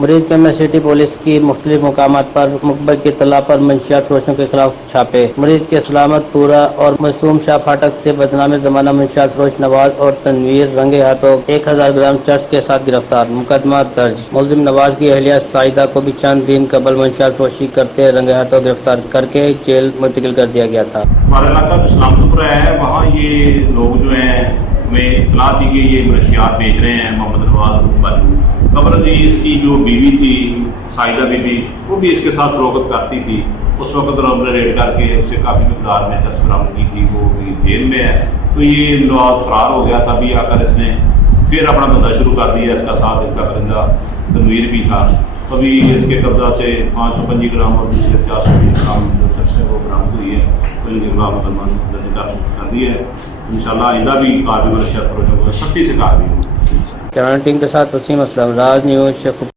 मुरीद के में सिटी पुलिस की मुख्तलिफ मुकामात पर मुकबर की तला पर मंशियात फरोशों के खिलाफ छापे। मुरीद के सलामतपुरा और मासूम शाह फाटक से बदनाम जमाना मंशियात फरोश नवाज और तनवीर रंगे हाथों 1000 ग्राम चर्च के साथ गिरफ्तार। मुकदमा दर्ज। मुलजिम नवाज की अहलिया साइदा को भी चंद दिन कबल मंशियात फरोशी करते रंगे हाथों गिरफ्तार करके जेल मुंतकिल कर दिया गया था। हमारा इलाका जो सलामतपुरा है, वहाँ ये लोग जो हैं हमें इतला थी कि ये मंशियात बेच रहे हैं। मोहम्मद नवाज खबर जी, इसकी जो बीवी थी साइदा बीबी, वो भी इसके साथ फरोख्त करती थी। उस वक्त हमने रेड करके उससे काफ़ी मकदार में चर्च बरामद की थी। वो भी जेल में है। तो ये नवाज फरार हो गया था। अभी आकर इसने फिर अपना धंधा शुरू कर दिया। इसका साथ इसका परिंदा तनवीर भी था। अभी इसके कब्जा से 525 ग्राम और दूसरे 420 ग्राम जो चर्च है वो बरामद हुई है। तो ये मुकदमा दर्ज कर दिया है। इंशाल्लाह आइंदा भी कार्रवाई मंशियात फरोशों को सख्ती से कार्रवाई होगी। कैमरा टीम के साथ वसीम असलम, राज न्यूज़ शेखुपुरा।